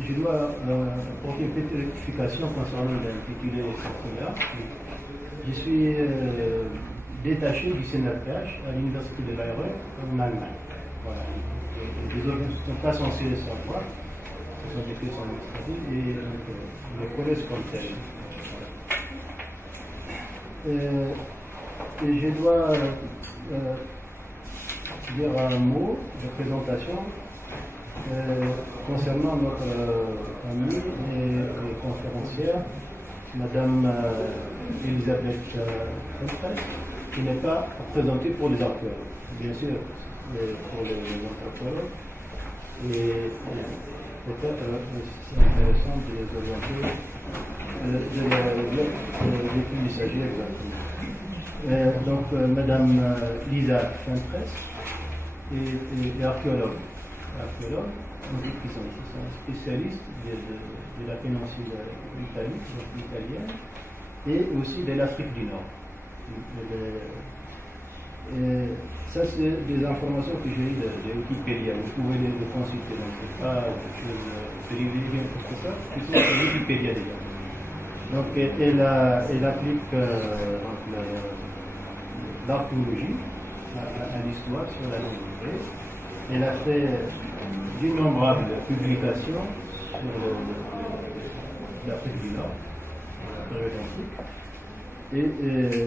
je dois porter une petite rectification concernant l'intitulé là. Je suis détaché du CNRPH à l'Université de Bayreuth en Allemagne. Voilà. Les autres ne sont pas censés le savoir. Ce sont des questions administratives et je les connais comme telles. Et je dois dire un mot de présentation concernant notre amie et conférencière, Madame Elisabeth Fentress, qui n'est pas présentée pour les archéologues, bien sûr, pour les anthropologues. Et peut-être c'est intéressant de les orienter, de qui il s'agit exactement. Donc, Madame Lisa Fentress est archéologue. On dit qu'ils sont spécialistes de la péninsule italienne et aussi de l'Afrique du Nord. Ça, c'est des informations que j'ai eues de Wikipédia. Vous pouvez les consulter. Donc, ce n'est pas quelque chose de privilégié que ça. Ils sont sur Wikipédia déjà. Donc, elle applique l'archéologie à l'histoire sur la langue anglaise. Elle a fait d'innombrables publications sur l'Afrique du Nord, la période antique, et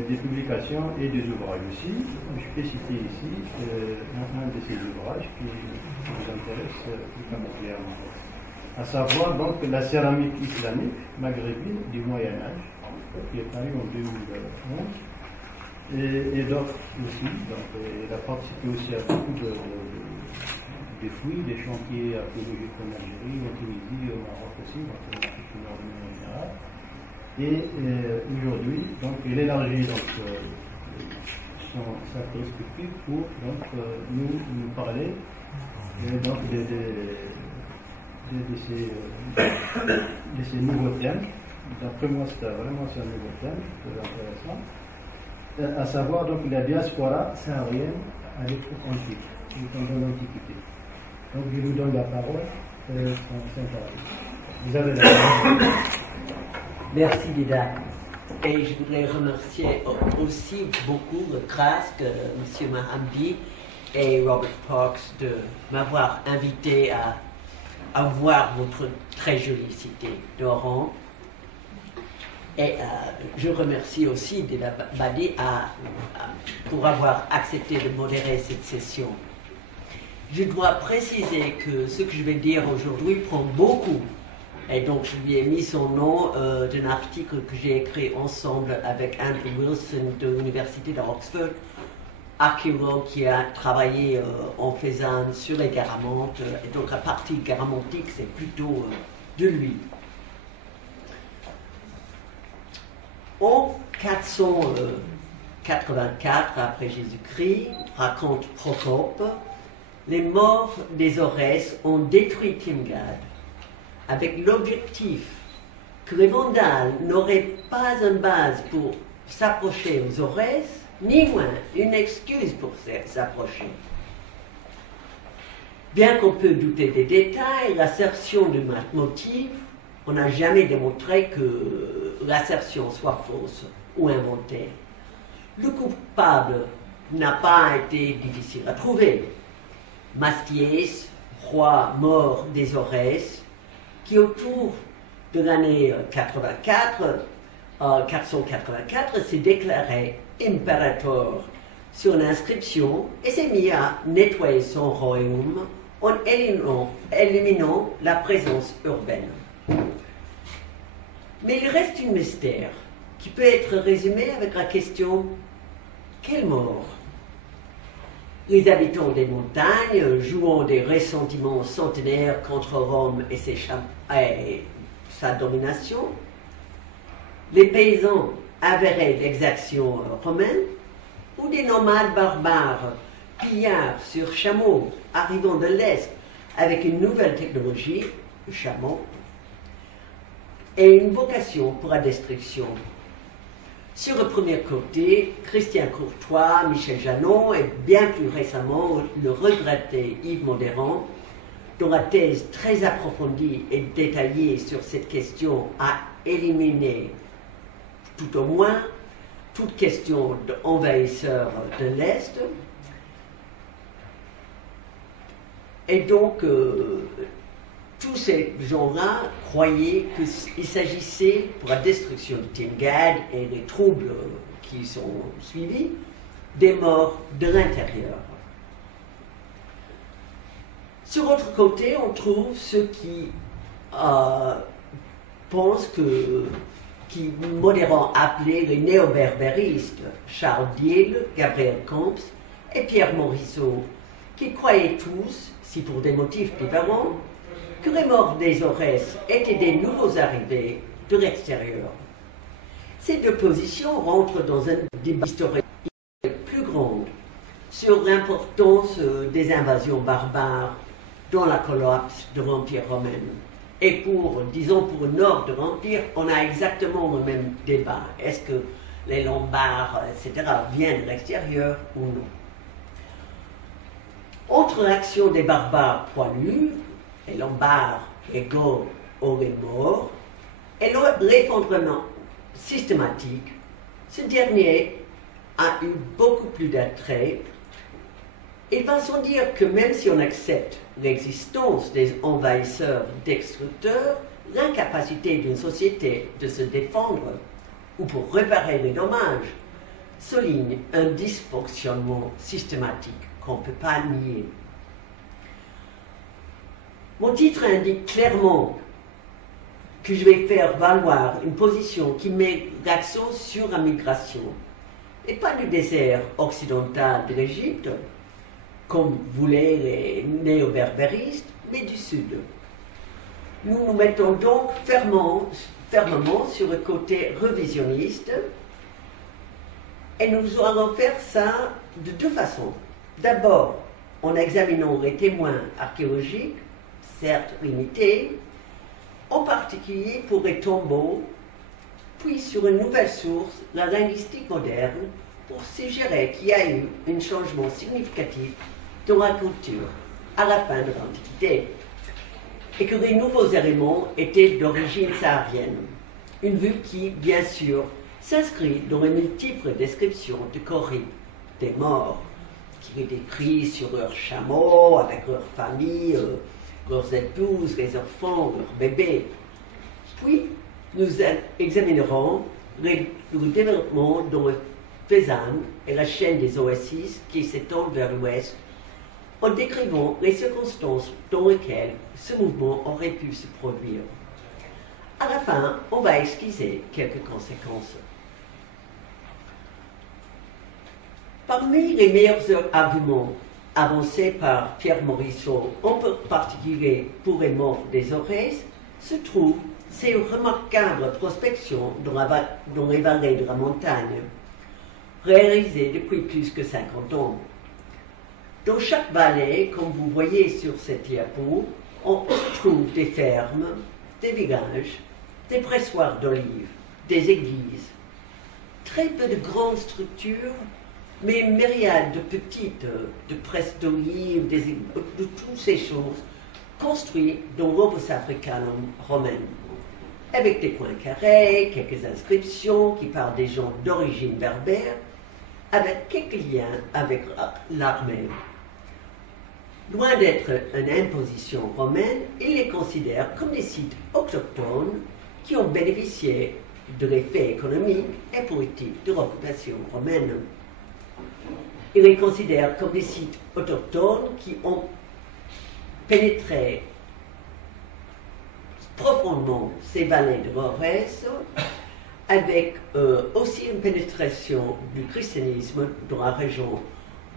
des publications et des ouvrages aussi. Je peux citer ici un de ces ouvrages qui nous intéresse plus particulièrement, à savoir donc la céramique islamique maghrébine du Moyen-Âge, qui est paru en 2011. Et d'autres aussi, donc elle a participé aussi à beaucoup des fouilles, des chantiers archéologiques en Algérie, en Tunisie, au Maroc aussi, donc en Afrique du Nord en général. Et aujourd'hui, donc elle élargit donc, sa perspective pour donc, nous parler donc, de ces nouveaux thèmes. D'après moi, c'est un nouveau thème très intéressant. À savoir donc la diaspora saharienne à l'époque antique, pendant l'Antiquité. Donc je vous donne la parole, vous avez la parole. Merci Dida. Et je voudrais remercier aussi beaucoup le CRASC, M. Mahamdi et Robert Parks de m'avoir invité à voir votre très jolie cité d'Oran. Et je remercie aussi Dida Badi pour avoir accepté de modérer cette session. Je dois préciser que ce que je vais dire aujourd'hui prend beaucoup. Et donc je lui ai mis son nom d'un article que j'ai écrit ensemble avec Andrew Wilson de l'Université d'Oxford, archéologue qui a travaillé en Fezzan sur les Garamantes. Et donc la partie garamantique, c'est plutôt de lui. En 484 après Jésus-Christ, raconte Procope, les morts des Aurès ont détruit Timgad, avec l'objectif que les Vandales n'auraient pas une base pour s'approcher aux Aurès, ni moins une excuse pour s'approcher. Bien qu'on peut douter des détails, l'assertion de motif, on n'a jamais démontré que l'assertion soit fausse ou inventée. Le coupable n'a pas été difficile à trouver. Mastiès, roi mort des Aurès, qui autour de l'année 484 s'est déclaré impérator sur l'inscription et s'est mis à nettoyer son royaume en éliminant la présence urbaine. Mais il reste un mystère qui peut être résumé avec la question « quelle mort ?» Les habitants des montagnes, jouant des ressentiments centenaires contre Rome et sa domination, les paysans avérés d'exactions romaines, ou des nomades barbares, pillards sur chameaux, arrivant de l'Est avec une nouvelle technologie, le chameau, et une vocation pour la destruction. Sur le premier côté, Christian Courtois, Michel Janon et bien plus récemment le regretté Yves Modérand dont la thèse très approfondie et détaillée sur cette question a éliminé, tout au moins, toute question d'envahisseurs de l'Est. Et donc, tous ces gens-là croyaient qu'il s'agissait, pour la destruction de Tingad et les troubles qui sont suivis, des morts de l'intérieur. Sur l'autre côté, on trouve ceux qui pensent qui modérément appelés les néo-berbéristes, Charles Diehl, Gabriel Camps et Pierre Morisseau, qui croyaient tous, si pour des motifs différents, que les morts des Aurès étaient des nouveaux arrivés de l'extérieur. Ces deux positions rentrent dans un débat historique plus grand sur l'importance des invasions barbares dans la collapse de l'Empire romain. Et disons pour le nord de l'Empire, on a exactement le même débat. Est-ce que les Lombards, etc., viennent de l'extérieur ou non? Entre l'action des barbares poilus, les Lombards, les Goths ou les Maures, et l'effondrement systématique, ce dernier a eu beaucoup plus d'attrait. Il va sans dire que même si on accepte l'existence des envahisseurs destructeurs, l'incapacité d'une société de se défendre ou pour réparer les dommages souligne un dysfonctionnement systématique qu'on ne peut pas nier. Mon titre indique clairement que je vais faire valoir une position qui met l'accent sur la migration, et pas du désert occidental de l'Égypte, comme voulaient les néo-berbéristes, mais du sud. Nous nous mettons donc fermement sur le côté révisionniste, et nous allons faire ça de deux façons. D'abord, en examinant les témoins archéologiques, certes limités, en particulier pour les tombeaux, puis sur une nouvelle source, la linguistique moderne, pour suggérer qu'il y a eu un changement significatif dans la culture à la fin de l'Antiquité, et que les nouveaux éléments étaient d'origine saharienne. Une vue qui, bien sûr, s'inscrit dans les multiples descriptions de Corée, des morts, qui les décrit sur leurs chameaux, avec leurs familles, leurs épouses, les enfants, leurs bébés. Puis, nous examinerons le développement dans le Fezzan et la chaîne des Oasis qui s'étendent vers l'ouest, en décrivant les circonstances dans lesquelles ce mouvement aurait pu se produire. À la fin, on va esquisser quelques conséquences. Parmi les meilleurs arguments avancés par Pierre Morisseau, en particulier pour les morts des Aurès, se trouvent ces remarquables prospections dans les vallées de la montagne, réalisées depuis plus que 50 ans. Dans chaque vallée, comme vous voyez sur cette diapo, on trouve des fermes, des villages, des pressoirs d'olives, des églises. Très peu de grandes structures, mais une myriade de petites, de presses d'olives, de toutes ces choses construites dans l'Opus Africanum romain, avec des coins carrés, quelques inscriptions qui parlent des gens d'origine berbère, avec quelques liens avec l'armée. Loin d'être une imposition romaine, il les considère comme des sites autochtones qui ont bénéficié de l'effet économique et politique de l'occupation romaine. Il les considère comme des sites autochtones qui ont pénétré profondément ces vallées de l'Aurès, avec aussi une pénétration du christianisme dans la région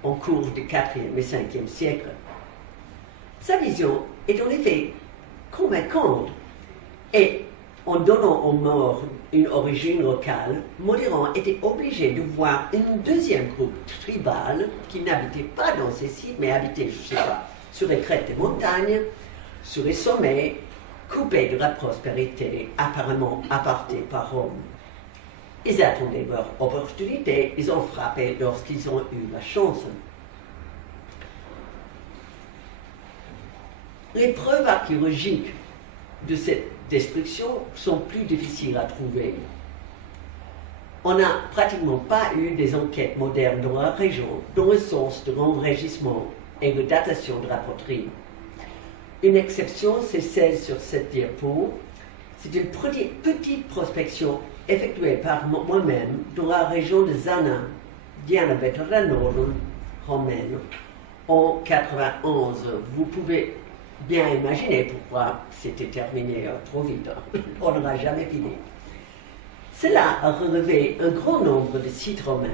en cours du 4e et 5e siècle. Sa vision est en effet convaincante, et en donnant aux morts une origine locale, Modérant était obligé de voir une deuxième groupe tribal qui n'habitait pas dans ces sites, mais habitait, je ne sais pas, sur les crêtes des montagnes, sur les sommets, coupés de la prospérité apparemment apportée par Rome. Ils attendaient leur opportunité, ils ont frappé lorsqu'ils ont eu la chance. Les preuves archéologiques de cette destruction sont plus difficiles à trouver. On n'a pratiquement pas eu des enquêtes modernes dans la région dans le sens de l'enregistrement et de datation de la poterie. Une exception, c'est celle sur cette diapo. C'est une petite prospection effectuée par moi-même dans la région de Zana, Diana Veterana Nord, romaine, en 91. Vous pouvez bien imaginer pourquoi c'était terminé trop vite. On n'aura jamais fini. Cela a relevé un grand nombre de sites romains.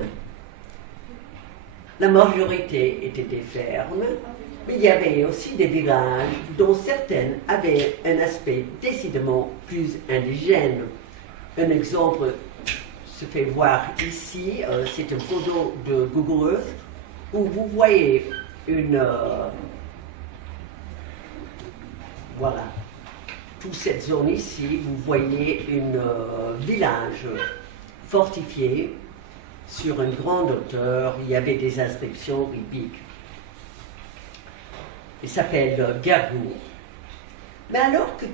La majorité étaient des fermes, mais il y avait aussi des villages dont certaines avaient un aspect décidément plus indigène. Un exemple se fait voir ici, c'est une photo de Google Earth où vous voyez une... voilà. Toute cette zone ici, vous voyez un village fortifié sur une grande hauteur. Il y avait des inscriptions bibliques. Il s'appelle Gerbourg. Mais alors que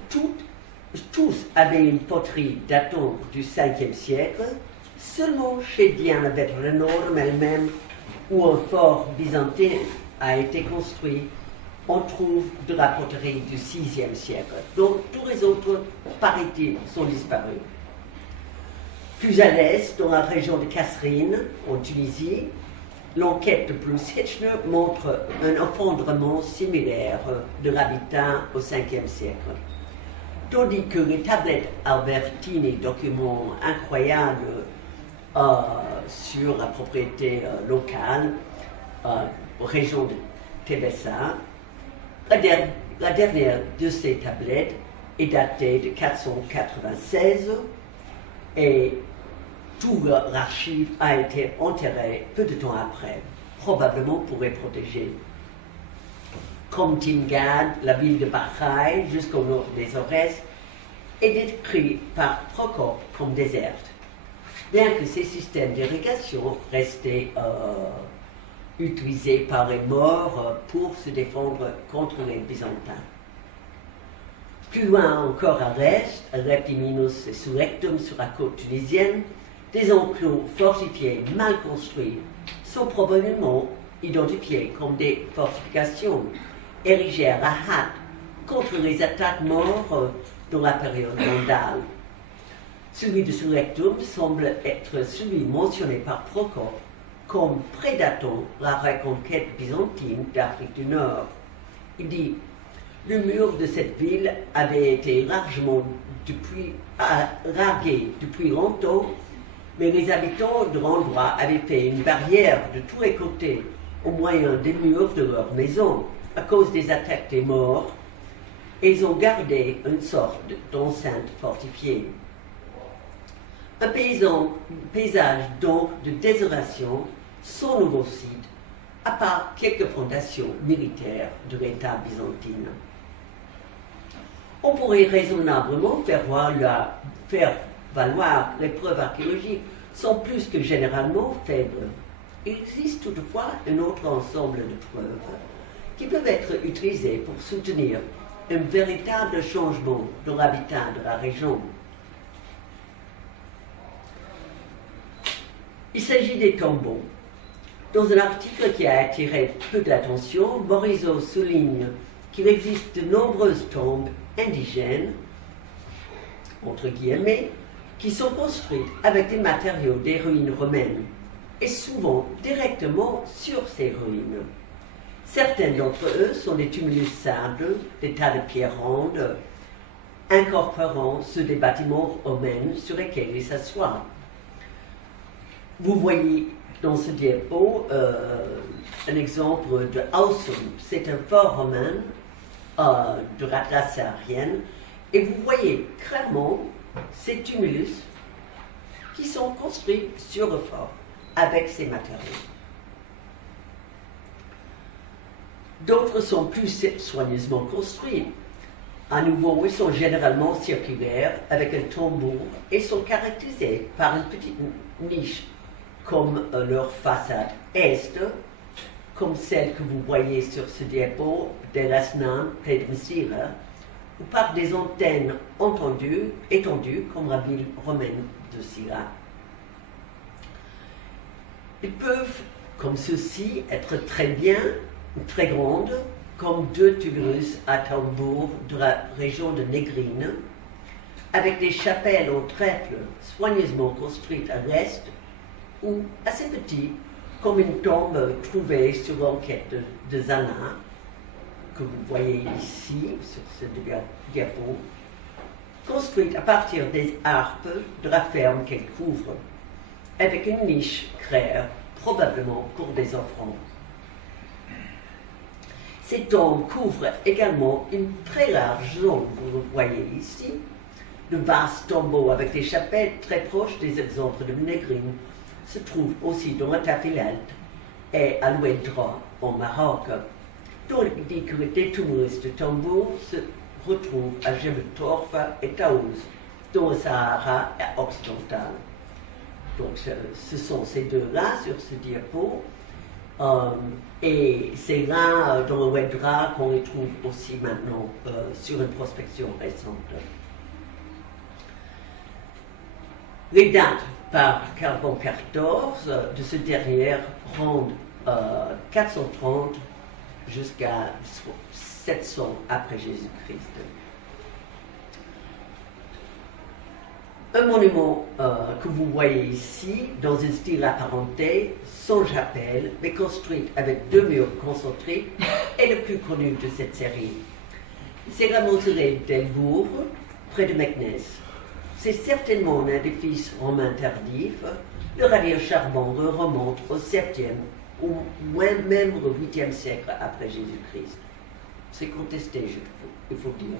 tous avaient une poterie datant du 5e siècle, seulement chez Diana Veterana Nord elle-même, où un fort byzantin a été construit, on trouve de la poterie du 6e siècle. Donc tous les autres, paraît-il, sont disparus. Plus à l'est, dans la région de Kasserine, en Tunisie, l'enquête de Bruce Hitchner montre un effondrement similaire de l'habitat au 5e siècle. Tandis que les tablettes Albertini, documents incroyables sur la propriété locale, région de Tébessa, la dernière de ces tablettes est datée de 496 et toute l'archive a été enterrée peu de temps après, probablement pour les protéger. Comme Tingad, la ville de Bachai, jusqu'au nord des Aurès, est décrite par Procope comme déserte, bien que ces systèmes d'irrigation restaient utilisés par les Maures pour se défendre contre les Byzantins. Plus loin encore à l'est, à Reptiminus et Surectum sur la côte tunisienne, des enclos fortifiés mal construits sont probablement identifiés comme des fortifications érigées à la hâte contre les attaques Maures dans la période vandale. Celui de Surectum semble être celui mentionné par Procope comme prédatant la reconquête byzantine d'Afrique du Nord. Il dit: le mur de cette ville avait été largement largué depuis longtemps, mais les habitants de l'endroit avaient fait une barrière de tous les côtés au moyen des murs de leur maison à cause des attaques des Maures, et ils ont gardé une sorte d'enceinte fortifiée. Un paysage donc de désolation sans nouveau site, à part quelques fondations militaires de l'État byzantin. On pourrait raisonnablement faire valoir les preuves archéologiques sont plus que généralement faibles. Il existe toutefois un autre ensemble de preuves qui peuvent être utilisées pour soutenir un véritable changement dans l'habitat de la région. Il s'agit des tombeaux. Dans un article qui a attiré peu d'attention, Morisot souligne qu'il existe de nombreuses tombes indigènes, entre guillemets, qui sont construites avec des matériaux des ruines romaines, et souvent directement sur ces ruines. Certains d'entre eux sont des tumulus simples, des tas de pierres rondes, incorporant ceux des bâtiments romains sur lesquels ils s'assoient. Vous voyez dans ce diapo un exemple de Ausum. C'est un fort romain de la race saharienne, et vous voyez clairement ces tumulus qui sont construits sur le fort avec ces matériaux. D'autres sont plus soigneusement construits. À nouveau, ils sont généralement circulaires avec un tambour et sont caractérisés par une petite niche comme leur façade est, comme celle que vous voyez sur ce diapo d'El Asnan, près de Messira, ou par des antennes étendues comme la ville romaine de Syra. Ils peuvent, comme ceux-ci, être très bien ou très grandes, comme deux tubulus à tambour de la région de Négrine, avec des chapelles en trèfle soigneusement construites à l'est, ou assez petits, comme une tombe trouvée sur l'enquête de Zana, que vous voyez ici, sur ce diapo, construite à partir des harpes de la ferme qu'elle couvre, avec une niche claire, probablement pour des offrandes. Ces tombes couvrent également une très large zone, vous voyez ici, de vastes tombeaux avec des chapelles très proches des exemples de Négrine se trouvent aussi dans la Tafilalt et à l'Ouedra, au Maroc, dont des tumulus de tambour se retrouvent à Jebel Torfa et Taouz, dans le Sahara occidental. Donc ce sont ces deux-là sur ce diapo. Et c'est là, dans le Ouedra, qu'on les trouve aussi maintenant sur une prospection récente. Les dates par carbone 14 de ce dernier rendent 430 jusqu'à 700 après Jésus-Christ. Un monument que vous voyez ici, dans un style apparenté, sans chapelle, mais construit avec deux murs concentriques, est le plus connu de cette série. C'est la mausolée d'Elbourg, près de Meknès. C'est certainement un édifice romain tardif. Le radiocharbon remonte au 7e ou même au 8e siècle après Jésus-Christ. C'est contesté, il faut dire.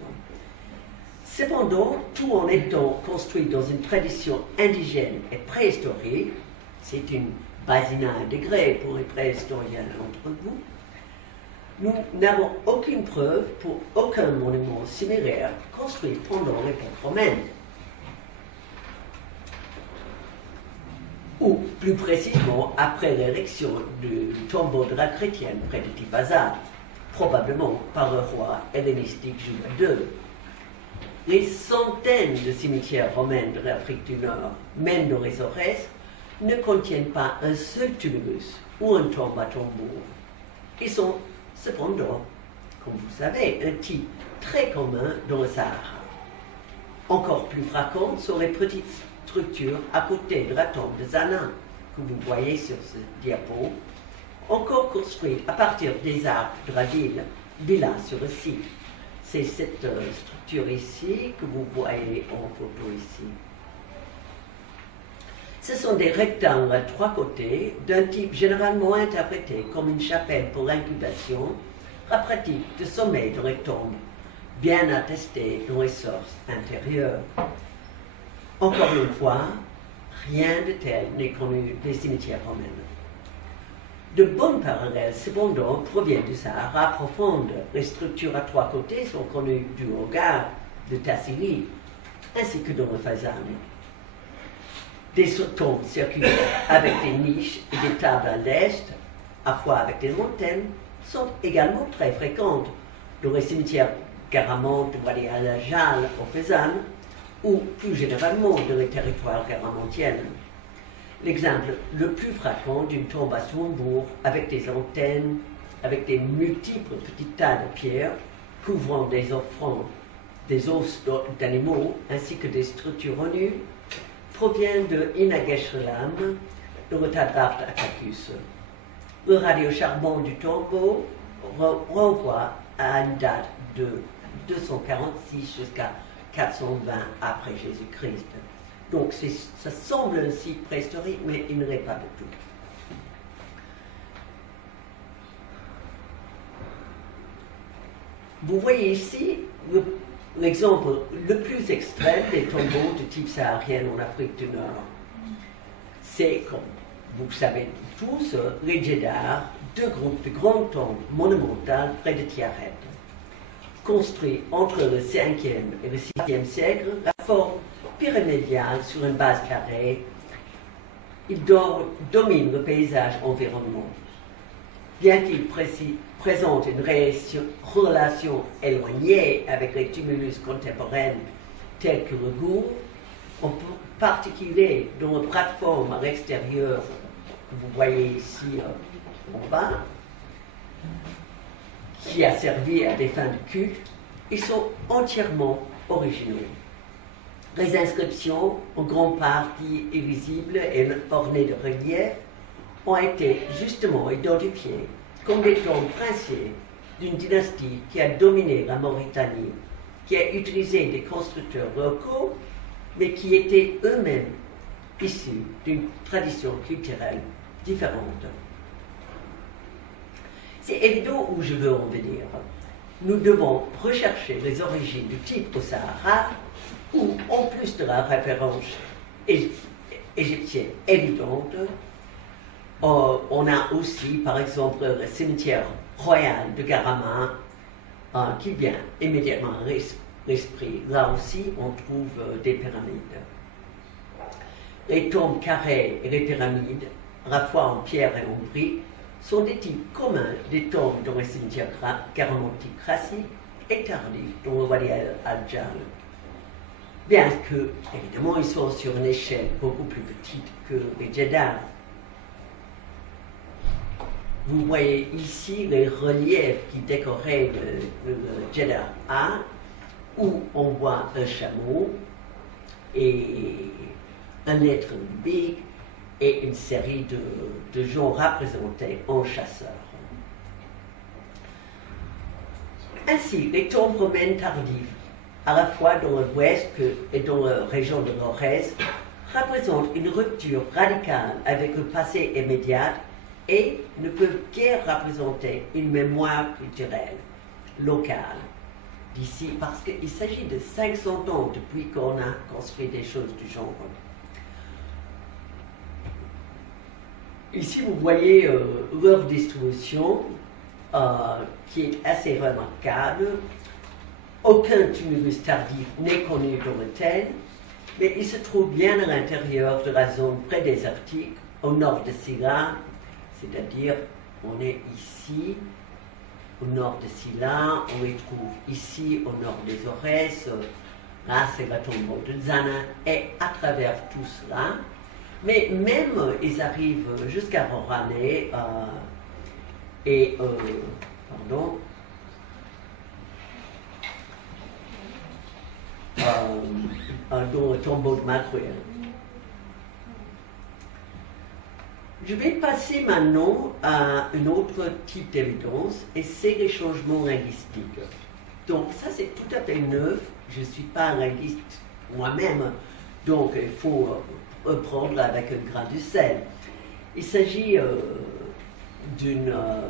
Cependant, tout en étant construit dans une tradition indigène et préhistorique, c'est une basina à degrés pour les préhistoriens d'entre vous, nous n'avons aucune preuve pour aucun monument similaire construit pendant l'époque romaine. Ou plus précisément après l'érection du tombeau de la chrétienne près de Tipaza, probablement par le roi hellénistique Jules II. Les centaines de cimetières romains de l'Afrique du Nord, même dans les Aurès, ne contiennent pas un seul tumulus ou un tombe à tambour. Ils sont cependant, comme vous savez, un type très commun dans le Sahara. Encore plus fréquentes sont les petites structures à côté de la tombe de Zana, que vous voyez sur ce diapo, encore construites à partir des arbres de la villa sur le site. C'est cette structure ici que vous voyez en photo ici. Ce sont des rectangles à trois côtés, d'un type généralement interprété comme une chapelle pour l'incubation, la pratique de sommeil dans les tombes, bien attestée dans les sources intérieures. Encore une fois, rien de tel n'est connu des cimetières romains. De bons parallèles, cependant, proviennent du Sahara profond. Les structures à trois côtés sont connues du Hogar, de Tassili, ainsi que dans le Fazan. Des tombes circulaires avec des niches et des tables à l'est, à fois avec des antennes, sont également très fréquentes dans les cimetières Garamond de Wadi al-Ajal au Fazan, ou plus généralement dans les territoires garamontiens. L'exemple le plus fréquent d'une tombe à tambour avec des antennes, avec des multiples petits tas de pierres couvrant des offrandes, des os d'animaux ainsi que des structures en nu, provient de Inageshelam, le Tadraft Akakis. Le radiocharbon du tombeau renvoie à une date de 246 jusqu'à 420 après Jésus-Christ. Donc ça semble un site préhistorique, mais il ne l'est pas du tout. Vous voyez ici l'exemple le plus extrême des tombeaux de type saharien en Afrique du Nord. C'est, comme vous le savez tous, les Djedar, deux groupes de grandes tombes monumentales près de Tiaret. Construits entre le 5e et le 6e siècle, la forme pyramidale sur une base carrée, il domine le paysage environnant. bien qu'il présente une relation éloignée avec les tumulus contemporains tels que le Gour, en particulier dans la plateforme à l'extérieur que vous voyez ici en bas, qui a servi à des fins de culte, ils sont entièrement originaux. Les inscriptions, en grande partie illisibles et ornées de reliefs, ont été justement identifiées comme des tombes princiers d'une dynastie qui a dominé la Mauritanie, qui a utilisé des constructeurs locaux, mais qui étaient eux-mêmes issus d'une tradition culturelle différente. C'est évident où je veux en venir. Nous devons rechercher les origines du type au Sahara, où, en plus de la référence égyptienne évidente, on a aussi, par exemple, le cimetière royal de Garama, qui vient immédiatement à l'esprit. Là aussi, on trouve des pyramides. Les tombes carrées et les pyramides, à la fois en pierre et en briques, sont des types communs des tombes dans les cimetières garamantiques classiques et tardifs dans le Wadi al-Jal. Bien que, évidemment, ils sont sur une échelle beaucoup plus petite que les Jeddah. Vous voyez ici les reliefs qui décoraient le Jeddah A, où on voit un chameau et un être libique et une série de gens représentés en chasseurs. Ainsi, les tombes romaines tardives, à la fois dans l'ouest et dans la région de Lorraise, représentent une rupture radicale avec le passé immédiat et ne peuvent guère représenter une mémoire culturelle locale d'ici, parce qu'il s'agit de 500 ans depuis qu'on a construit des choses du genre. Ici, vous voyez leur distribution, qui est assez remarquable. Aucun tumulus tardif n'est connu dans le tel, mais il se trouve bien à l'intérieur de la zone prédésertique, au nord de Silla, c'est-à-dire, on est ici, au nord de Silla, on les trouve ici, au nord des Aurès, là c'est la tombe de Zana, et à travers tout cela, mais même ils arrivent jusqu'à Rorané et, pardon, dans le tombeau de Matruel. Je vais passer maintenant à un autre type d'évidence, et c'est les changements linguistiques. Donc ça c'est tout à fait neuf, je ne suis pas un linguiste moi-même, donc il faut prendre avec un grain de sel. Il s'agit d'un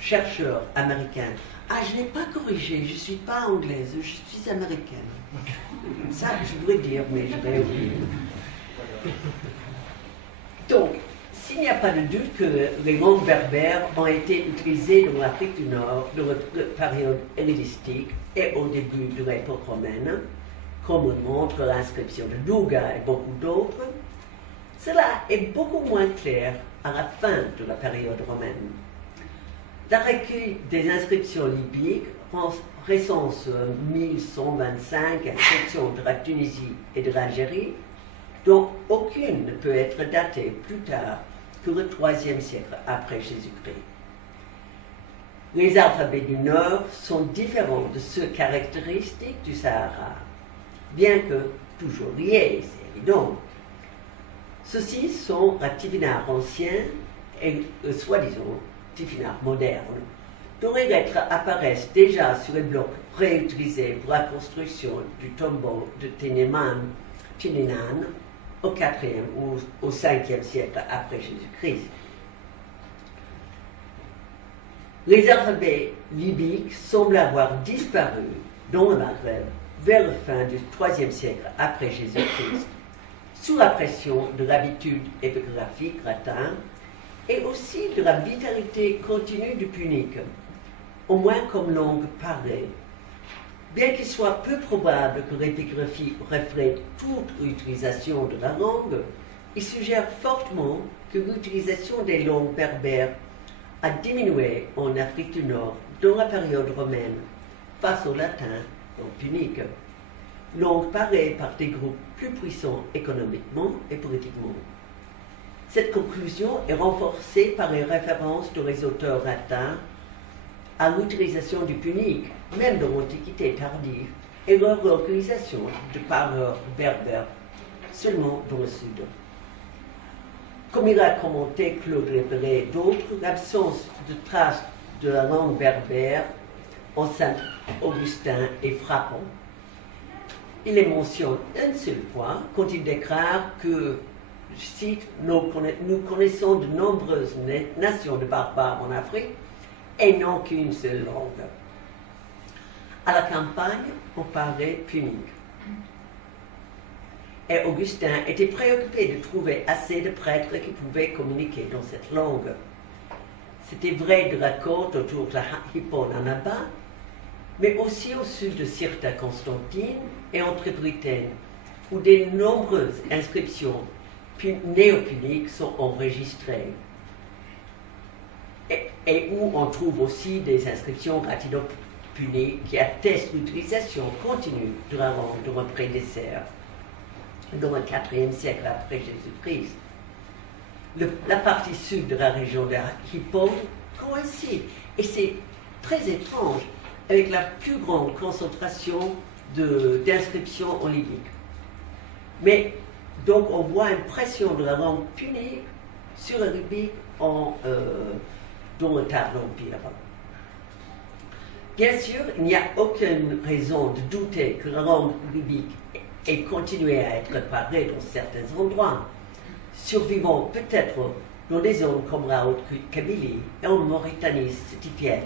chercheur américain. Ah, je n'ai pas corrigé, je ne suis pas anglaise, je suis américaine. Ça, je voudrais dire, mais je vais oublier. Donc, s'il n'y a pas de doute que les langues berbères ont été utilisées dans l'Afrique du Nord dans la période hellénistique et au début de l'époque romaine, comme le montre l'inscription de Douga et beaucoup d'autres, cela est beaucoup moins clair à la fin de la période romaine. La recueil des inscriptions libyques recense 1125 inscriptions de la Tunisie et de l'Algérie, dont aucune ne peut être datée plus tard que le IIIe siècle après Jésus-Christ. Les alphabets du Nord sont différents de ceux caractéristiques du Sahara, bien que toujours liés, c'est évident. Ceux-ci sont la Tifinagh ancien et le soi-disant Tifinagh moderne, dont les lettres apparaissent déjà sur les blocs réutilisés pour la construction du tombeau de Tininan au IVe ou au Ve siècle après Jésus-Christ. Les alphabets libyques semblent avoir disparu dans le Maghreb vers la fin du IIIe siècle après Jésus-Christ, sous la pression de l'habitude épigraphique latine et aussi de la vitalité continue du punique, au moins comme langue parlée. Bien qu'il soit peu probable que l'épigraphie reflète toute l'utilisation de la langue, il suggère fortement que l'utilisation des langues berbères a diminué en Afrique du Nord dans la période romaine face au latin, donc punique, langue parlée par des groupes plus puissants économiquement et politiquement. Cette conclusion est renforcée par les références de les auteurs latins à l'utilisation du punique, même dans l'Antiquité tardive, et leur organisation de parleurs berbères seulement dans le sud. Comme il a commenté Claude Lébret et d'autres, l'absence de traces de la langue berbère en Saint-Augustin est frappant. Il les mentionne une seule fois quand il déclare que, je cite, nous connaissons de nombreuses nations de barbares en Afrique et non qu'une seule langue. À la campagne, on parlait punique. Et Augustin était préoccupé de trouver assez de prêtres qui pouvaient communiquer dans cette langue. C'était vrai de la côte autour de Hippone en Abba, mais aussi au sud de Sirte à Constantine et en Tripolitaine, où de nombreuses inscriptions néopuniques sont enregistrées. Et où on trouve aussi des inscriptions latino-puniques qui attestent l'utilisation continue de la langue de nos prédécesseurs dans le IVe siècle après Jésus-Christ. La partie sud de la région de Hippone coïncide, et c'est très étrange, avec la plus grande concentration d'inscriptions en libyque. Mais donc on voit une pression de la langue punique sur le libyque dans le Tard Empire. Bien sûr, il n'y a aucune raison de douter que la langue libyque ait continué à être parlée dans certains endroits, survivant peut-être dans des zones comme la Haute-Kabylie et en Mauritanie sétifienne,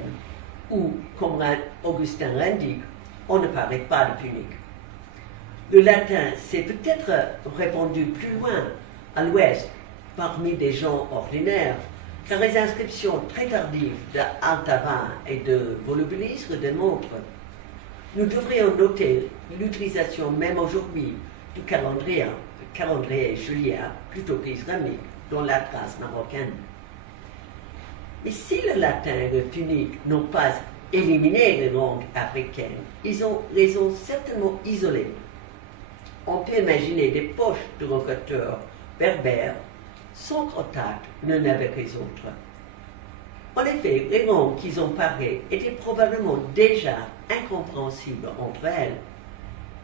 où, comme Augustin l'indique, on ne parlait pas de punique. Le latin s'est peut-être répandu plus loin, à l'ouest, parmi des gens ordinaires, car les inscriptions très tardives d'Altava et de Volubilis le démontrent. Nous devrions noter l'utilisation même aujourd'hui du calendrier julien plutôt qu'islamique dans l'Atlas marocain. Mais si le latin et le punique n'ont pas éliminé les langues africaines, ils les ont certainement isolées. On peut imaginer des poches de locuteurs berbères sans contact l'un avec les autres. En effet, les langues qu'ils ont parlées étaient probablement déjà incompréhensibles entre elles.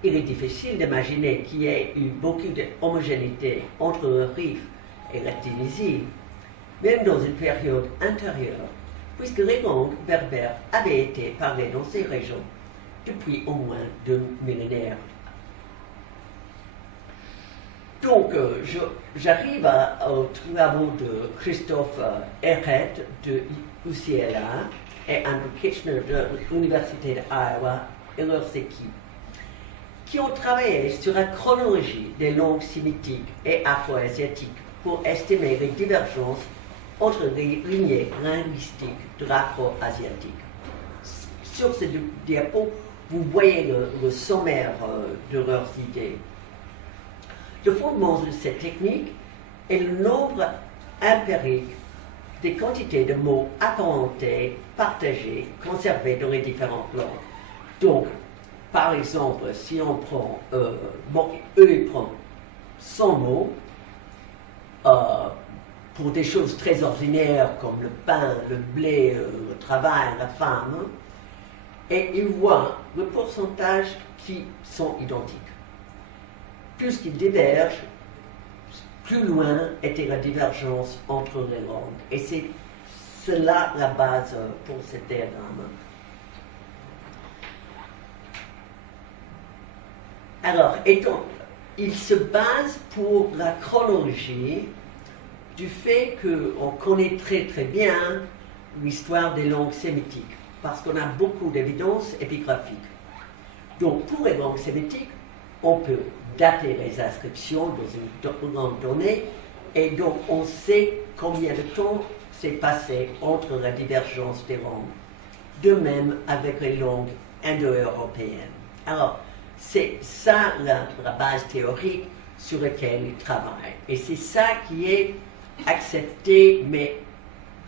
Il est difficile d'imaginer qu'il y ait eu beaucoup d'homogénéité entre le Rif et la Tunisie, même dans une période intérieure, puisque les langues berbères avaient été parlées dans ces régions depuis au moins 2 millénaires. Donc, j'arrive aux travaux de Christophe Erret de UCLA et Andrew Kitchener de l'Université d'Iowa et leurs équipes, qui ont travaillé sur la chronologie des langues sémitiques et afro-asiatiques pour estimer les divergences entre les lignées linguistiques de l'afro-asiatique. Sur ce diapo, vous voyez le sommaire de leurs idées. Le fondement de cette technique est le nombre empirique des quantités de mots apparentés, partagés, conservés dans les différentes langues. Donc, par exemple, si on prend, eux, ils prennent 100 mots pour des choses très ordinaires comme le pain, le blé, le travail, la femme, et ils voient le pourcentage qui sont identiques. Plus qu'ils divergent, plus loin était la divergence entre les langues. Et c'est cela la base pour ce diagramme. Alors, il se base pour la chronologie du fait qu'on connaît très très bien l'histoire des langues sémitiques, parce qu'on a beaucoup d'évidences épigraphiques. Donc, pour les langues sémitiques, on peut dater les inscriptions dans une langue donnée, et donc on sait combien de temps s'est passé entre la divergence des langues. De même avec les langues indo-européennes. Alors, c'est ça la base théorique sur laquelle ils travaillent. Et c'est ça qui est accepté, mais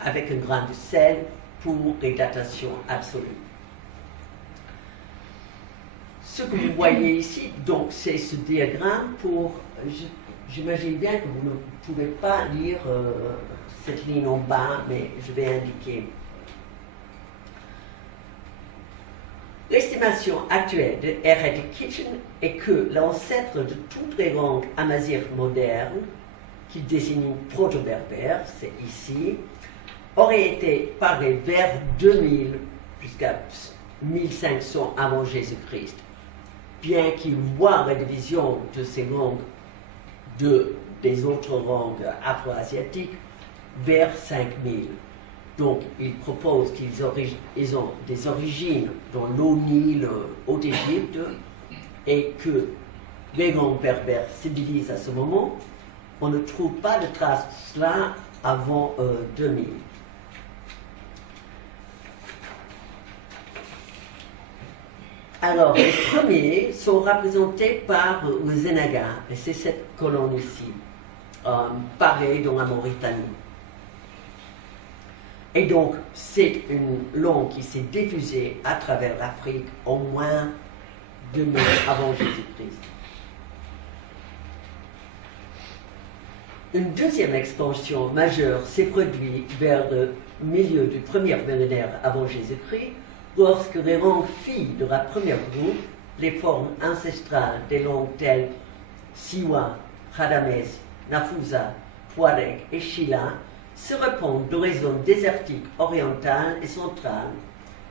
avec un grain de sel pour les datations absolues. Ce que vous voyez ici, donc, c'est ce diagramme pour... J'imagine bien que vous ne pouvez pas lire cette ligne en bas, mais je vais indiquer. L'estimation actuelle de R.H. Kitchen est que l'ancêtre de toutes les langues amazighes modernes, qui désignent proto-berbère, c'est ici, aurait été parlé vers 2000 jusqu'à 1500 avant Jésus-Christ, bien qu'il voit la division de ces langues des autres langues afro-asiatiques vers 5000. Donc, il propose qu'ils ont des origines dans l'eau Nil, haut Égypte, et que les langues berbères se divisent à ce moment. On ne trouve pas de traces de cela avant 2000. Alors, les premiers sont représentés par le Zenaga, et c'est cette colonne ici, pareil dans la Mauritanie. Et donc, c'est une langue qui s'est diffusée à travers l'Afrique au moins 2000 avant Jésus-Christ. Une deuxième expansion majeure s'est produite vers le milieu du premier millénaire avant Jésus-Christ, lorsque les langues filles de la première groupe, les formes ancestrales des langues telles Siwa, Khadamez, Nafusa, Touareg et Shila, se répandent dans les zones désertiques orientales et centrales,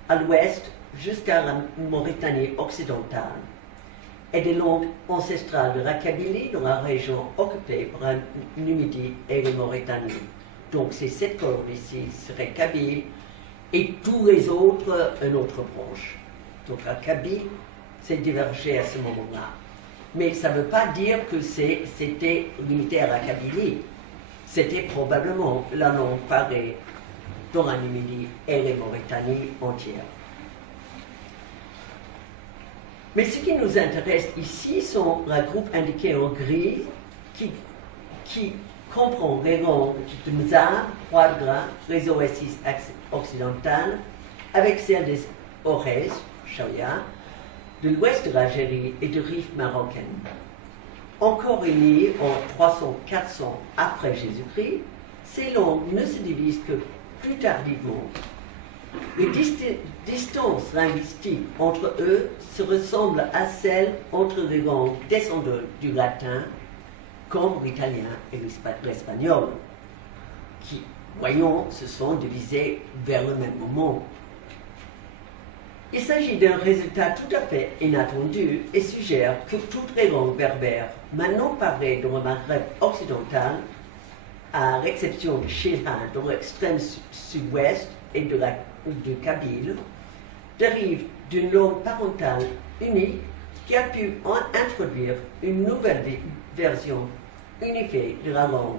à l'ouest jusqu'à la Mauritanie occidentale, et des langues ancestrales de la Kabylie dans la région occupée par la Numidie et la Mauritanie. Donc c'est cette colonne ici serait Kabyle, et tous les autres, une autre branche. Donc la Kabylie s'est divergé à ce moment-là. Mais ça ne veut pas dire que c'était limité à la Kabylie. C'était probablement la langue parlée dans la Numidie et les Mauritanie entières. Mais ce qui nous intéresse ici sont les groupes indiqués en gris qui comprend les langues de Mzab, Ouadra, les Oasis occidentales, avec celles des Aurès, Chaya, de l'ouest de l'Algérie et de rives marocaines. Encore unies en 300-400 après Jésus-Christ, ces langues ne se divisent que plus tardivement. Les distances linguistiques entre eux se ressemblent à celles entre les langues descendantes du latin, comme l'italien et l'espagnol, qui, voyons, se sont divisés vers le même moment. Il s'agit d'un résultat tout à fait inattendu et suggère que toutes les langues berbères, maintenant parlées dans le Maghreb occidental, à l'exception de Shilha dans l'extrême sud-ouest et de Kabyle, dérivent d'une langue parentale unique qui a pu introduire une nouvelle version unifiée de la langue,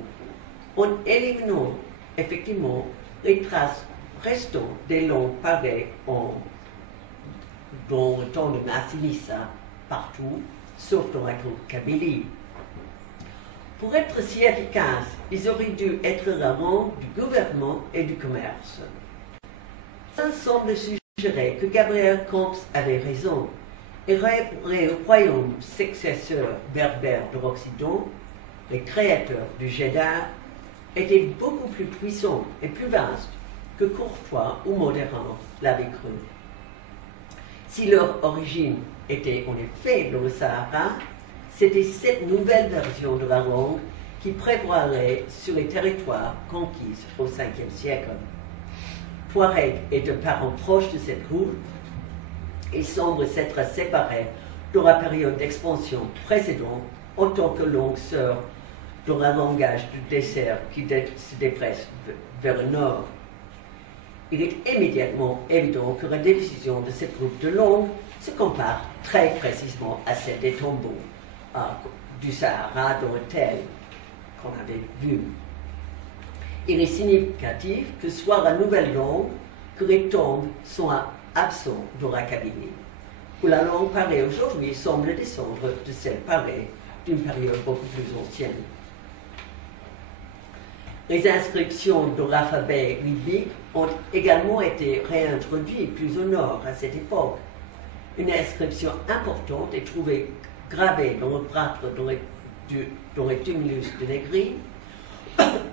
en éliminant effectivement les traces restantes des langues parlées dans le temps de Massinissa partout, sauf dans la Kabylie. Pour être si efficaces, ils auraient dû être la langue du gouvernement et du commerce. Ça semble suggérer que Gabriel Camps avait raison, et les royaumes successeurs berbères de l'Occident, les créateurs du Jeddah, étaient beaucoup plus puissants et plus vastes que Courtois ou Modérant l'avaient cru. Si leur origine était en effet dans le Sahara, c'était cette nouvelle version de la langue qui prévoirait sur les territoires conquis au Ve siècle. Touareg est un parent proche de cette groupe et semble s'être séparé dans la période d'expansion précédente en tant que langue sœur dans le langage du dessert qui se déplace vers le nord. Il est immédiatement évident que la division de cette groupe de langues se compare très précisément à celle des tombeaux du Sahara dans l'hôtel qu'on avait vu. Il est significatif que soit la nouvelle langue que les tombes sont absents dans la Kabylie, où la langue parlée aujourd'hui semble descendre de celle parlée d'une période beaucoup plus ancienne. Les inscriptions de l'alphabet libyque ont également été réintroduites plus au nord à cette époque. Une inscription importante est trouvée gravée dans le plâtre dans les tumulus de Négri,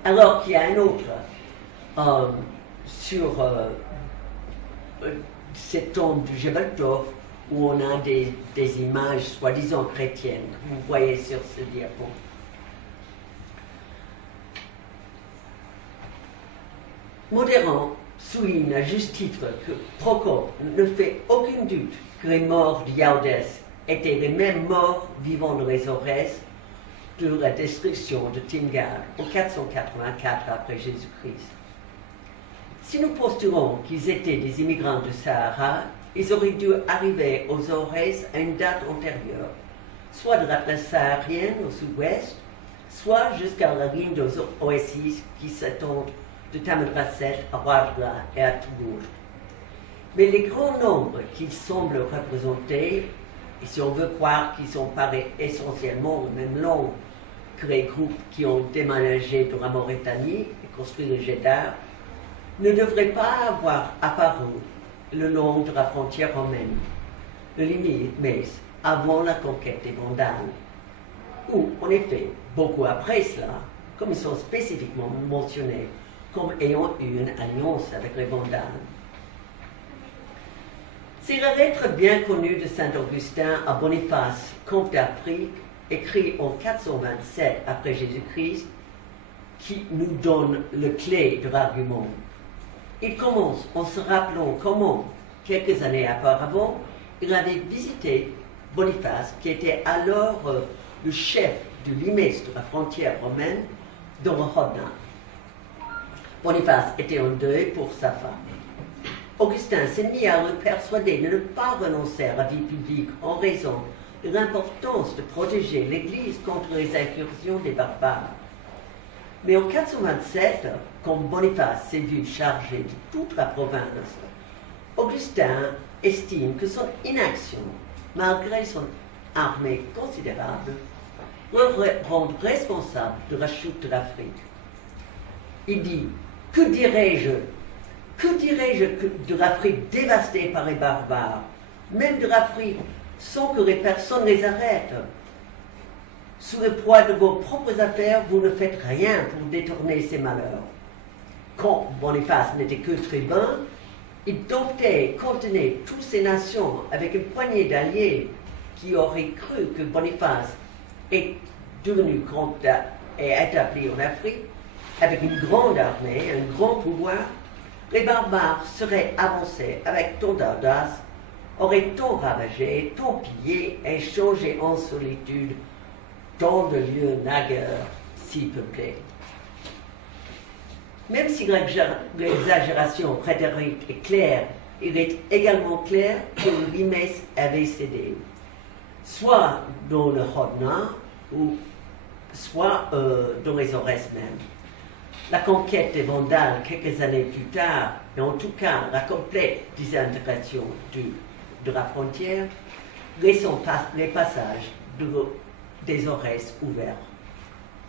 alors qu'il y a un autre sur cette tombe du Jebel Tov où on a des images soi-disant chrétiennes que vous voyez sur ce diapo. Modérant souligne à juste titre que Procope ne fait aucun doute que les morts de Yaoudès étaient les mêmes morts vivants de les Aurès de la destruction de Tingad en 484 après Jésus-Christ. Si nous postulons qu'ils étaient des immigrants du Sahara, ils auraient dû arriver aux Aurès à une date antérieure, soit de l'Atlas saharienne au sud-ouest, soit jusqu'à la ligne des Oasis qui s'étendent de Tamanrasset à Ouadra et à Toulouse. Mais les grands nombres qu'ils semblent représenter, et si on veut croire qu'ils ont parlé essentiellement le même langue que les groupes qui ont déménagé de la Mauritanie et construit le Jeddah, ne devraient pas avoir apparu le long de la frontière romaine, le limite Metz, avant la conquête des Vandales, ou en effet, beaucoup après cela, comme ils sont spécifiquement mentionnés comme ayant eu une alliance avec les Vandales. C'est la lettre bien connue de saint Augustin à Boniface, comte d'Afrique, écrit en 427 après Jésus-Christ, qui nous donne le clé de l'argument. Il commence en se rappelant comment, quelques années auparavant, il avait visité Boniface, qui était alors le chef du limès de la frontière romaine, dans le Hodna. Boniface était en deuil pour sa femme. Augustin s'est mis à le persuader de ne pas renoncer à la vie publique en raison de l'importance de protéger l'Église contre les incursions des barbares. Mais en 427, quand Boniface s'est vu chargé de toute la province, Augustin estime que son inaction, malgré son armée considérable, le rend responsable de la chute de l'Afrique. Il dit, que dirais-je de l'Afrique dévastée par les barbares, même de l'Afrique sans que les personnes les arrêtent? Sous le poids de vos propres affaires, vous ne faites rien pour détourner ces malheurs. Quand Boniface n'était que tribun, il domptait, contenait toutes ces nations avec une poignée d'alliés qui auraient cru que Boniface est devenu grand et établi en Afrique avec une grande armée, un grand pouvoir. Les barbares seraient avancés avec tant d'audace, auraient tant ravagé, tant pillé et changé en solitude dans de lieux naguère si peuplés. Même si l'exagération rhétorique est claire, il est également clair que le limès avait cédé, soit dans le Hodna, ou soit dans les Aurès même. La conquête des Vandales quelques années plus tard, et en tout cas la complète désintégration de la frontière, laissant les passages des Aurès ouverts.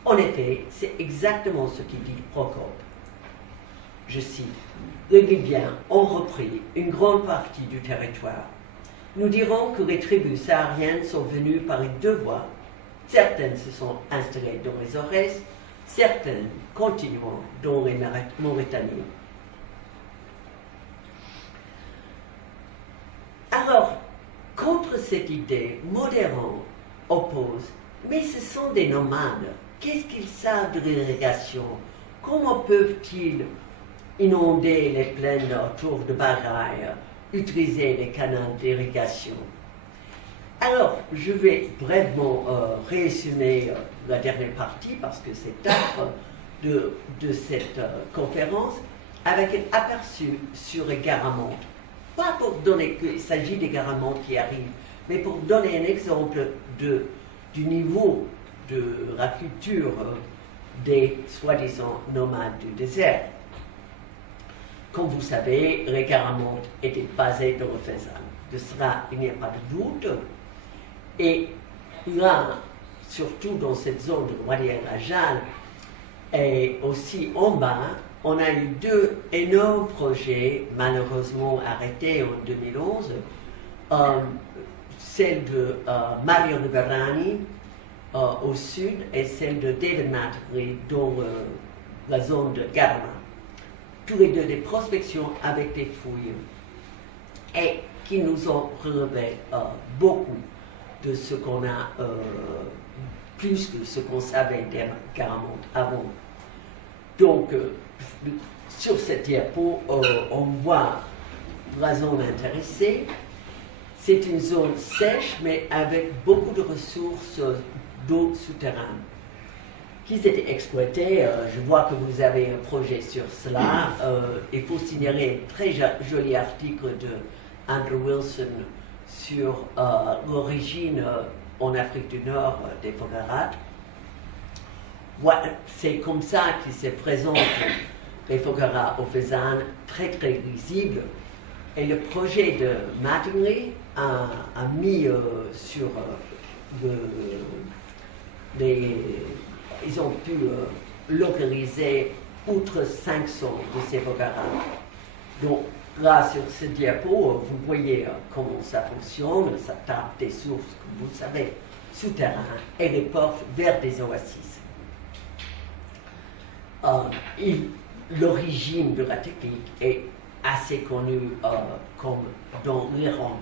En effet, c'est exactement ce qu'il dit Procope. Je cite, « Les Libyens ont repris une grande partie du territoire. Nous dirons que les tribus sahariennes sont venues par les deux voies. Certaines se sont installées dans les Aurès, certaines continuant dans les Mauritanie. » Alors, contre cette idée, Modérant oppose, mais ce sont des nomades. Qu'est-ce qu'ils savent de l'irrigation? Comment peuvent-ils inonder les plaines autour de Baraï, utiliser les canaux d'irrigation? Alors, je vais brièvement résumer la dernière partie, parce que c'est tard de cette conférence, avec un aperçu sur les Garamantes. Pas pour donner qu'il s'agit des Garamantes qui arrivent, mais pour donner un exemple du niveau de la culture des soi-disant nomades du désert. Comme vous savez, les Garamantes étaient basés dans le Fezzan. De cela, il n'y a pas de doute. Et là, surtout dans cette zone de Wadi El Rajal, Et aussi en bas, on a eu deux énormes projets, malheureusement arrêtés en 2011. Celle de Mario Nugarani au sud et celle de David Mattery dans la zone de Garama. Tous les deux des prospections avec des fouilles et qui nous ont relevé beaucoup de ce qu'on a, plus que ce qu'on savait d'Garamond avant. Donc, sur cette diapo, on voit la zone intéressée. C'est une zone sèche, mais avec beaucoup de ressources d'eau souterraine qui étaient exploitées. Je vois que vous avez un projet sur cela. Il faut signaler un très joli article de Andrew Wilson sur l'origine en Afrique du Nord des Fogarats. C'est comme ça qu'il se présente les Fogarats au Fezzan, très très visibles. Et le projet de Mattingly a mis sur ils ont pu localiser outre 500 de ces Fogarats. Donc là, sur ce diapo, vous voyez comment ça fonctionne. Ça tape des sources, comme vous savez, souterraines et les porte vers des oasis. L'origine de la technique est assez connue comme dans l'Iran,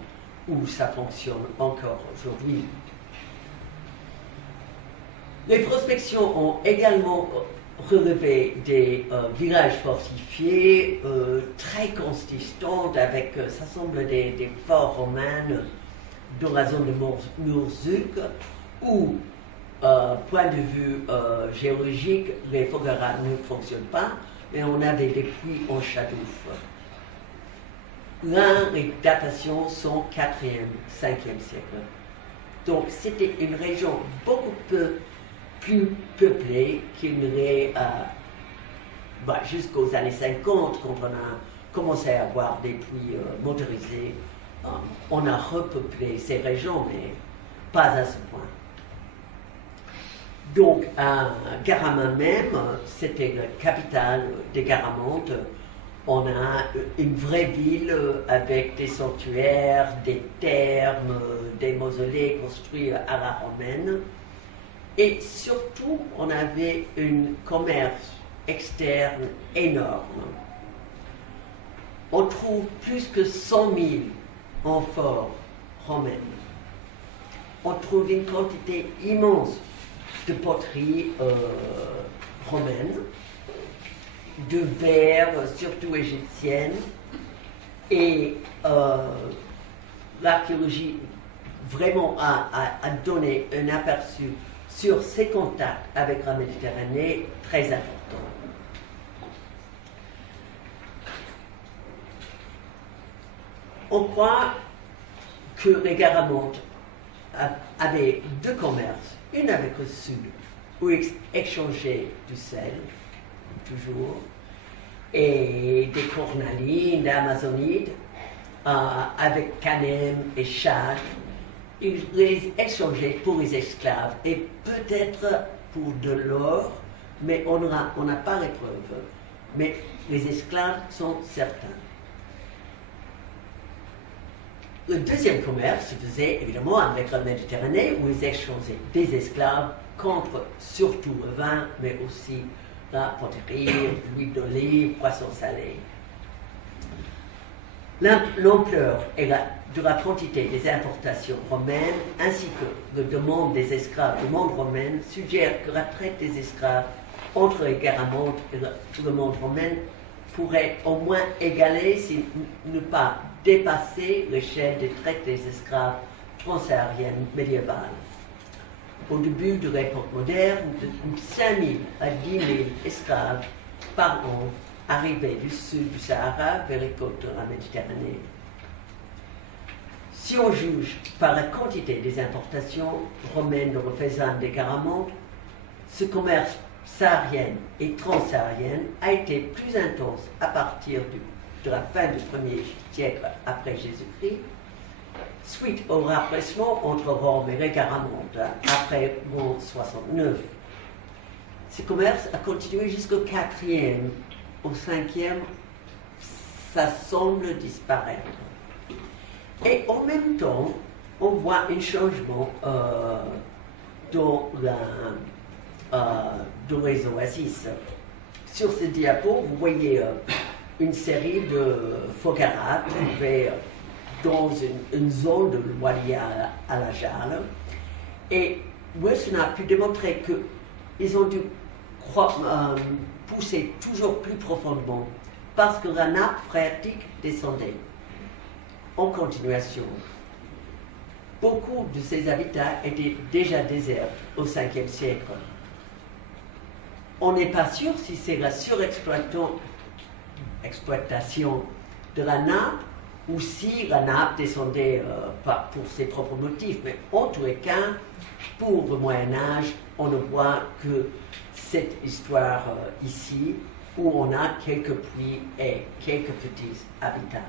où ça fonctionne encore aujourd'hui. Les prospections ont également relevé des villages fortifiés très consistants avec, ça semble des forts romains dans la zone de Murzuk, où, point de vue géologique, les Fogarats ne fonctionnent pas, mais on avait des puits en Chadouf. Là, les datations sont 4e, 5e siècle. Donc, c'était une région beaucoup plus peuplée qu'il n'aurait jusqu'aux années 50, quand on a commencé à avoir des puits motorisés. On a repeuplé ces régions, mais pas à ce point. Donc, à Garama même, c'était la capitale de Garamonte. On a une vraie ville avec des sanctuaires, des thermes, des mausolées construits à la romaine. Et surtout, on avait un commerce externe énorme. On trouve plus que 100 000 amphores romaines. On trouve une quantité immense de poteries romaines, de verre, surtout égyptienne, et l'archéologie vraiment a donné un aperçu sur ces contacts avec la Méditerranée très important. On croit que les Garamontes avaient deux commerces, une avec le sud, où ils échangeaient du sel, toujours, et des cornalines, d'amazonides, avec Canem et Chad. Ils les échangeaient pour les esclaves et peut-être pour de l'or, mais on n'a pas les preuves. Mais les esclaves sont certains. Le deuxième commerce se faisait évidemment avec la Méditerranée, où ils échangeaient des esclaves contre surtout le vin, mais aussi la poterie, l'huile d'olive, poisson salé. L'ampleur de la quantité des importations romaines ainsi que la demande des esclaves de monde romaine suggère que la traite des esclaves entre les Garamontes et le monde romain pourrait au moins égaler, si ne pas dépasser l'échelle des traites des esclaves transsahariennes médiévales. Au début de l'époque moderne, de 5 000 à 10 000 esclaves par an arrivaient du sud du Sahara vers les côtes de la Méditerranée. Si on juge par la quantité des importations romaines de Fezzan des Garamontes, ce commerce saharien et transsaharienne a été plus intense à partir de la fin du 1er siècle après Jésus-Christ, suite au rapprochement entre Rome et les Garamontes après l'an 69. ce commerce a continué jusqu'au 4e. Au 5e, ça semble disparaître. Et en même temps, on voit un changement dans les oasis. Sur ce diapo, vous voyez une série de fogaras trouvés dans une zone de Wadi al-Ajal. Et Wilson a pu démontrer qu'ils ont dû pousser toujours plus profondément parce que la nappe phréatique descendait en continuation. Beaucoup de ces habitats étaient déjà déserts au 5e siècle. On n'est pas sûr si c'est la surexploitation de la nappe ou si la nappe descendait pour ses propres motifs. Mais en tous les cas, pour le Moyen-Âge, on ne voit que cette histoire ici, où on a quelques puits et quelques petits habitats.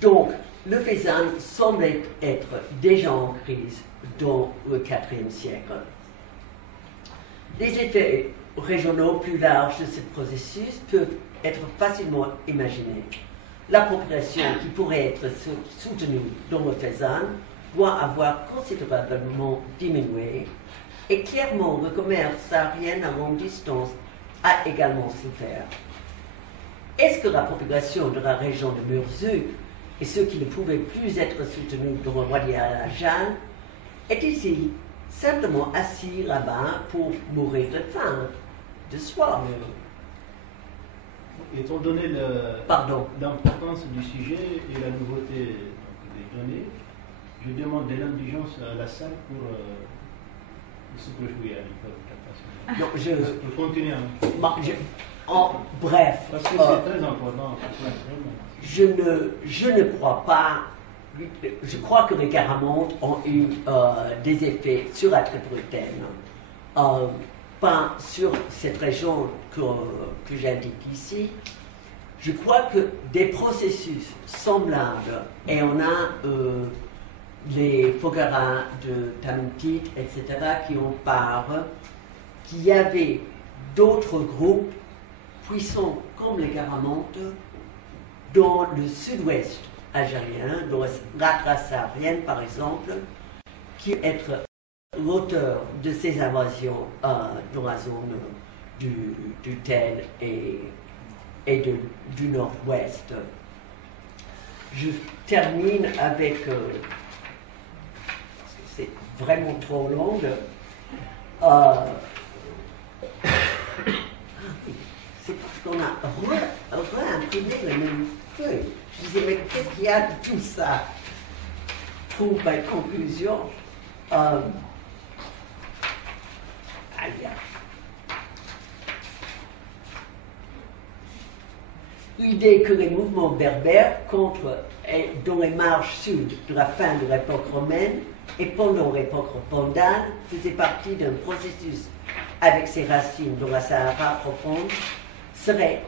Donc, le Fezzan semble être déjà en crise dans le IVe siècle. Les effets régionaux plus larges de ce processus peuvent être facilement imaginés. La population qui pourrait être soutenue dans le Fezzan doit avoir considérablement diminué et clairement le commerce saharien à longue distance a également souffert. Est-ce que la population de la région de Murzuk et ceux qui ne pouvaient plus être soutenus dans le Wadi al-Ajal étaient-ils simplement assis là-bas pour mourir de faim, de soif? Étant donné l'importance du sujet et la nouveauté des données, je demande de l'indulgence à la salle pour ce que je voulais à l'école. Je continue. Bref. Parce que c'est très important. Je ne crois pas. Je crois que les Garamontes ont eu des effets sur la Tripolitaine, pas sur cette région que j'indique ici. Je crois que des processus semblables, et on a les Fogaras de Tamintit, etc., qui en parlent, qu'il y avait d'autres groupes puissants comme les Garamontes dans le sud-ouest algérien, dans la Thrace saharienne par exemple, qui est l'auteur de ces invasions dans la zone du Tel et du nord-ouest. Je termine avec, c'est vraiment trop long, c'est parce qu'on a réimprimé les mêmes feuilles. Je disais, mais qu'est-ce qu'il y a de tout ça? Trouve ma conclusion. L'idée que les mouvements berbères contre et dans les marges sud de la fin de l'époque romaine et pendant l'époque vandale faisait partie d'un processus avec ses racines dans la Sahara profonde serait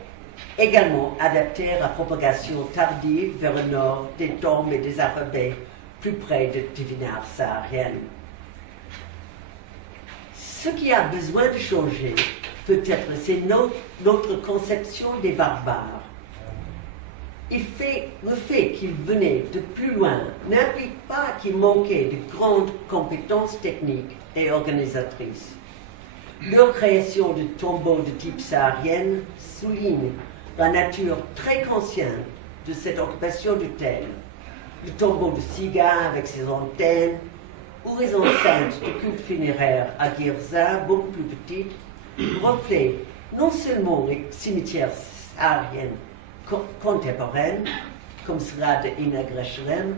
également adapté à la propagation tardive vers le nord des tombes et des alphabets plus près de Divinar saharienne. Ce qui a besoin de changer, peut-être, c'est notre conception des barbares. Le fait qu'ils venaient de plus loin n'implique pas qu'ils manquaient de grandes compétences techniques et organisatrices. Leur création de tombeaux de type saharienne souligne la nature très consciente de cette occupation du Tel. Le tombeau de Siga avec ses antennes, ou les enceintes de culte funéraire à Girza, beaucoup plus petites, reflètent non seulement les cimetières sahariennes contemporaines, comme cela de Inagrashrem,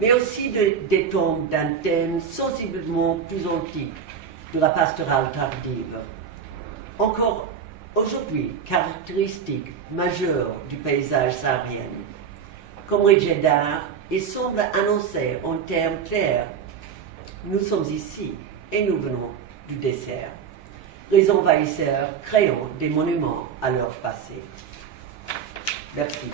mais aussi des tombes d'antennes sensiblement plus antiques de la pastorale tardive. Encore aujourd'hui, caractéristique majeure du paysage saharien. Comme Rijedar, il semble annoncer en termes clairs: nous sommes ici et nous venons du désert. Les envahisseurs créant des monuments à leur passé. Merci.